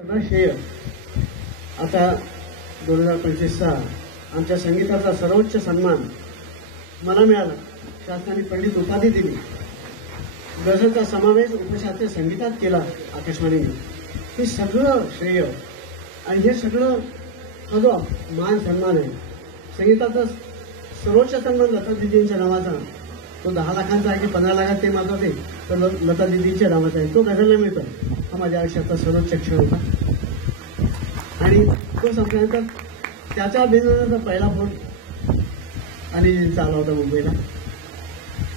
श्रेय आता 2025चा आमच्या संगीताचा सर्वोच्च सन्मान मला मिळाला. शासनाने पंडित उपाधी दिली. गझलचा समावेश उपशास्त्रीय संगीतात केला आकाशवाणीने. हे सगळं श्रेय आणि हे सगळं हा जो मान सन्मान आहे, संगीताचा सर्वोच्च सन्मान लता दिदींच्या नावाचा, तो 10 लाखांचा आहे की 15 लाखात ते माझा ते, तर लता दिदींच्या नावाचा आहे, तो गझलला मिळतो. हा माझ्या आयुष्याचा सर्वोच्च क्षण होता. आणि तो संपल्यानंतर त्याच्या अभिनंदनाचा पहिला फोन आणि आला होता मुंबईला.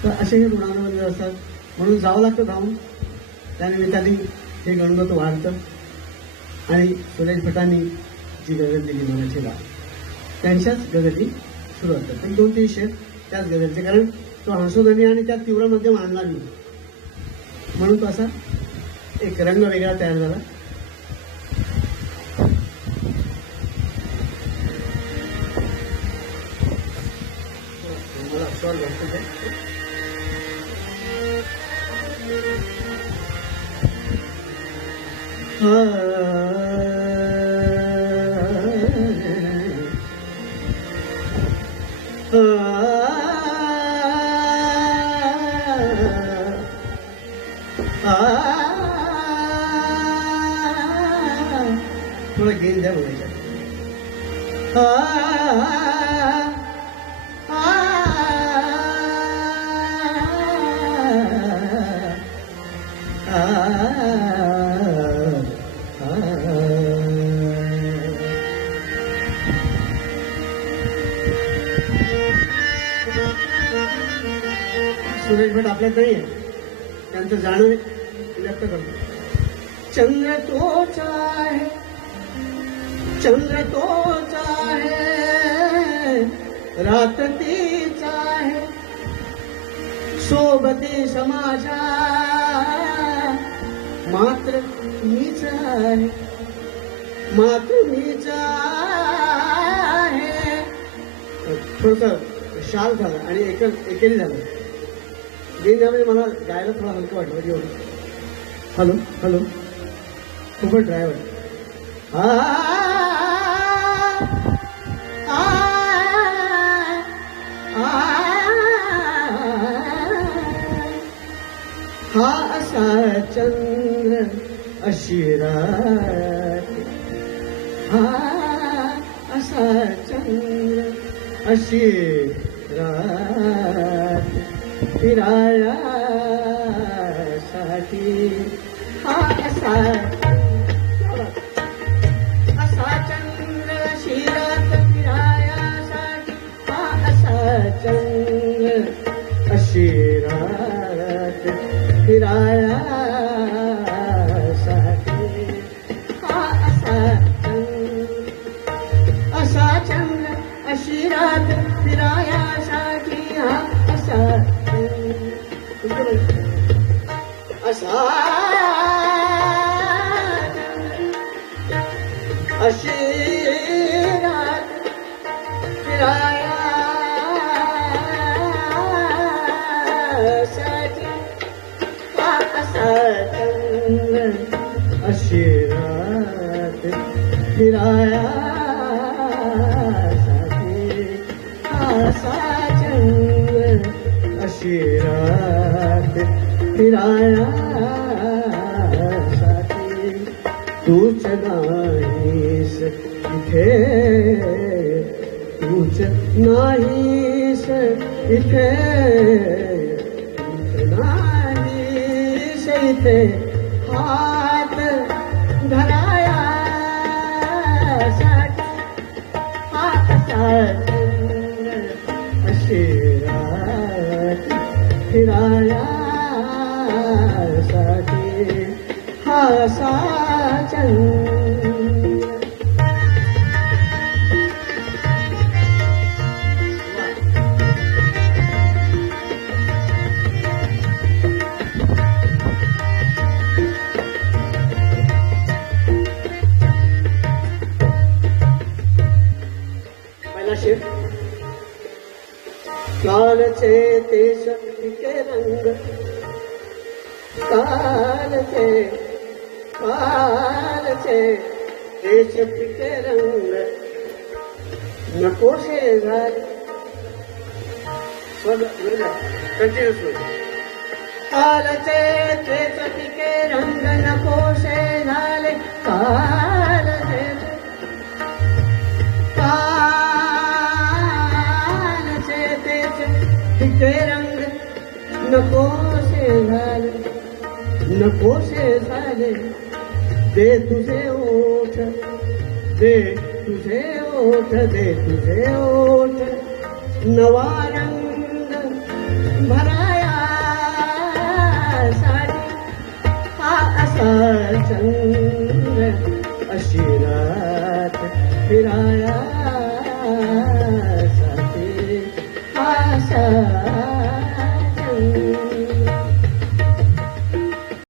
तर असे हे रुग्णांमध्ये असतात, म्हणून जावं लागतं धावून. त्यानिमित्ताने हे गणगत वाढतं. आणि सुरेश भटांनी जी गझल दिली मनाची लाल, त्यांच्याच गझली सुरू असतात. पण 2-3 शेर त्याच गझलचे, कारण तो हंसोध्वनी आणि त्या तीव्रमध्ये मांडणार मी, म्हणून तो असा एक रंग वेगळा तयार झाला. मला स्वर जास्त आहे. थोडं गेन द्या बोलायचं. सुरेश भट आपल्यात नाही आहे, त्यांचं जाणं व्यक्त करतो. चंद्र तोच आहे, चंद्र तोच आहे, रात तीच आहे, सोबती समाजा मात्र मीच आहे, मात्र मीच आहे. थोडस शाल झालं आणि एकेरी झालं. गेल्यामध्ये मला गायला थोडं हलकं वाटलं. एवढं हॅलो हॅलो खूपच ड्रायव्हर. हा असा चंद्र अशी रात, हा असा चंद्र अशी रात, फिरायासाठी हा असा चंद्र अशी रात, फिरायासाठी हा असा चंद्र अशी रात, फिरायासाठी हा असा चंद्र अशी रात, फिरायासाठी हा असा असा अशी रात, फिरायासाठी हा असा चंद्र अशी रात, फिरायासाठी हा असा चंद्र अशी रात, फिरायासाठी. तूच नाहीस इथे, तूच नाहीस इथे, तूच नाहीस इथे, हात धरायासाठी हा असा चंद्र अशी रात, फिरायासाठी हा असा चंद्र. पहिला शेर. कालचे तेज के रंग, कालचे कालचे तेच पिके रंग नकोसे झाले. कंटिन्युअस कालचे तेच पिके रंग नकोसे झाले. कालचे तेच पिके रंग नकोसे झाले. नकोसे झाले. दे तुझे ओठ, दे तुझे ओठ, दे तुझे ओठ, नवा रंग भराया साठी. हा असा चंद्र अशी रात फिराया